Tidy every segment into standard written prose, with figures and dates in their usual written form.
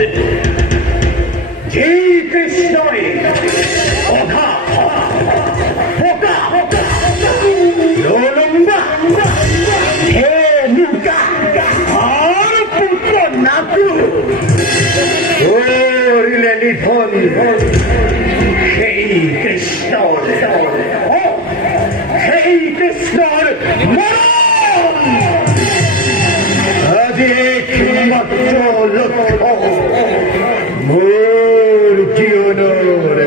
যে কৃষ্ণই অধা পোকা লোলম্বা হে নুকা আর পুত্র নাকু ওরিলে নিধন সেই কৃষ্ণর সেই কৃষ্ণর মরণ আজ একমাত্র লক্ষ্য মোর জীবনের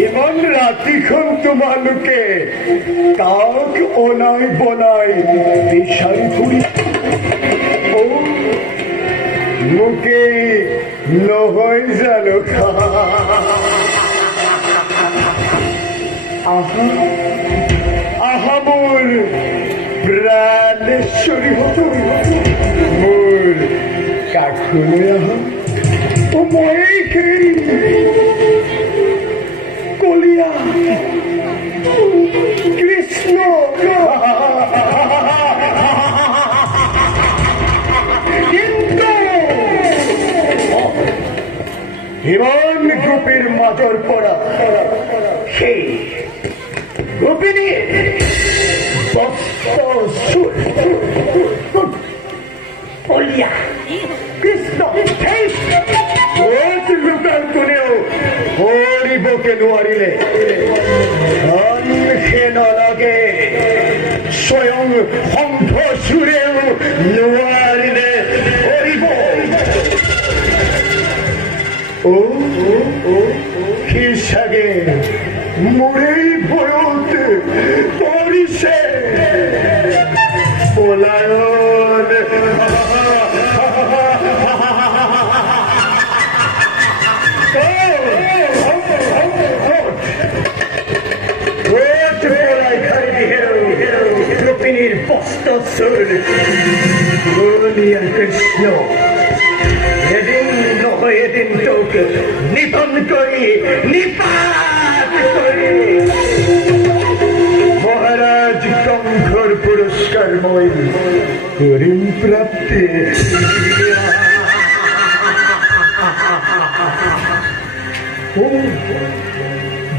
এমন রাতিক্ষণ তোমালোকে কাক অনাই বনাই বিষাই ফুরি ও মুখে নহয় জানো আহা আহা মোর প্রাণেশ্বরী হতো মোর কাকুলে আহা ও ময়ে খেয়ে কলিয়া কৃষ্ণ কিন্তু হিরণ গোপীর মাজর পড়া সেই গোপিনী কলিয়া কৃষ্ণ লুকার কোনেও হরিবকে নোৱাৰিলে সে নলাগে স্বয়ং কণ্ঠ সুৰেও নোৱাৰিলে হৰিব ও সি চাগে মোৰেই ভয়ত কৰিছে পলায়ন গোপিনীর বস্ত্রসুর কৃষ্ণ এদিন নহয় এদিন তোক নিধন করি নিপাত করি মহারাজ কঙ্খর পুরস্কার মই করিম প্রাপ্তি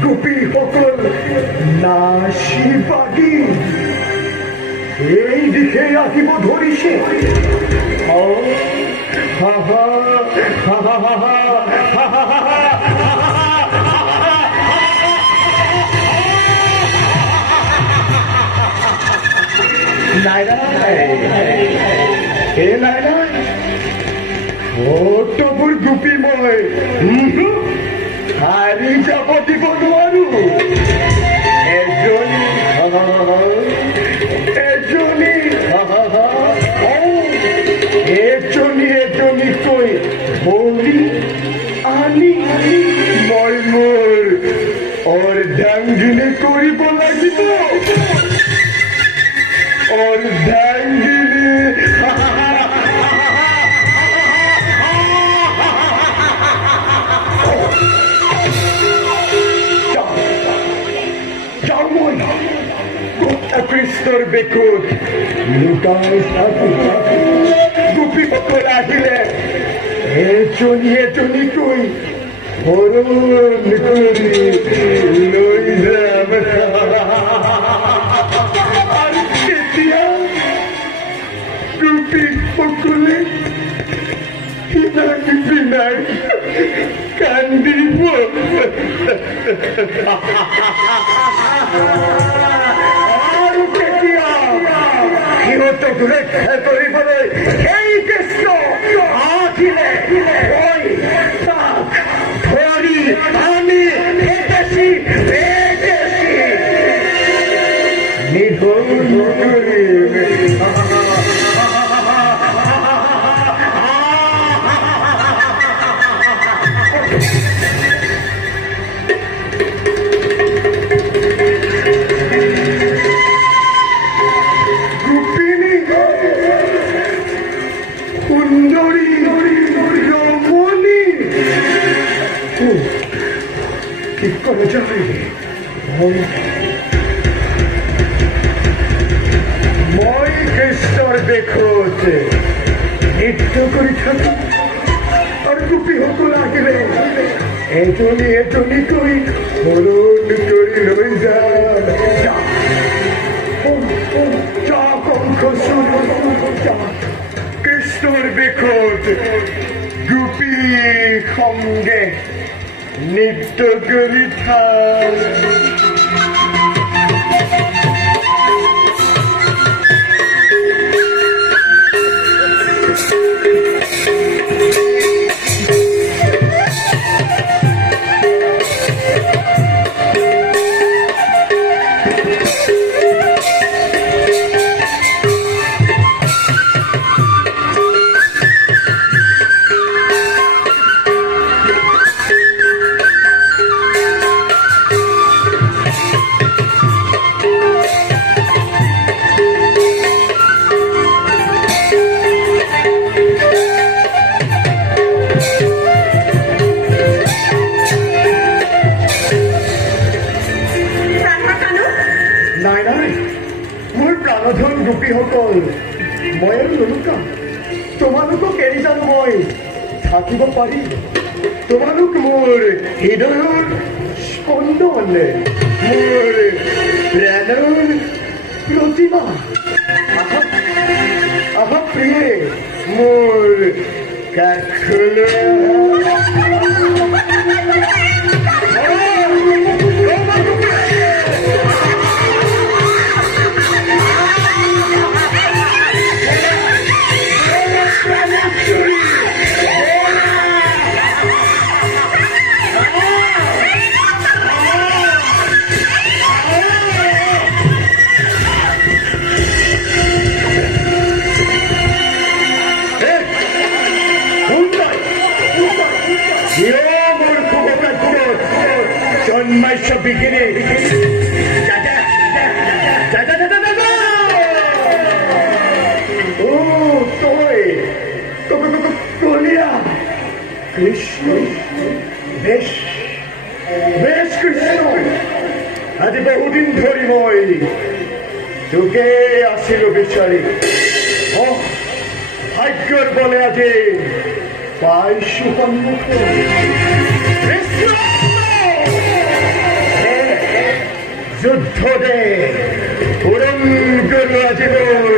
গোপী সকল নাশীবাদী এই দিকে আহিব ধরিছে তবুর গোপী মই হারি যাব দিব নোৱাৰো এজনী এজনীকৈ বলি আনি মই মোৰ অৰ্ধাংগিনী কৰিব লাগিব অৰ্ধাংগিনী কৃষ্ণৰ বেকুত লুকাই গোপী সকল আহিলে এজনীকৈ হৰণ কৰি লৈ যাম আৰু তেতিয়া গোপী সকলে বিনাই বিনাই কান্দিব সিহঁতক ৰক্ষা কৰিবলৈ সেই কৃষ্ণ আহিলে তাক ধৰি আমি নিধন কৰিম কৰা যায় মই কৃষ্ণৰ বেশত নৃত্য কৰি থাকোঁ আৰু গোপীসকল আহিলে এজনী এজনীকৈ হৰণ কৰি লৈ যায় কৃষ্ণৰ বেশত গোপী সঙ্গে নৃত্য কৰি থাকে নাই নাই মোৰ প্ৰাণধন গোপীসকল মই আৰু নলুকাম তোমালোকক এৰি জানো মই থাকিব পাৰিম তোমালোক মোৰ হৃদয়ৰ স্পন্দন মোৰ প্ৰাণৰ প্ৰতিমা আহা প্ৰিয়ে মোৰ কাষলৈ জন্মাইছ বিঘিনি কলিয়া কৃষ্ণ বেশ বেশ কৃষ্ণ আজি বহুদিন ধৰি মই তোকে আছিলো বিচাৰি ভাগ্যৰ বলে আজি পাইছো সন্মুখত যুদ্ধ দে উৰং গৰু আজি মোৰ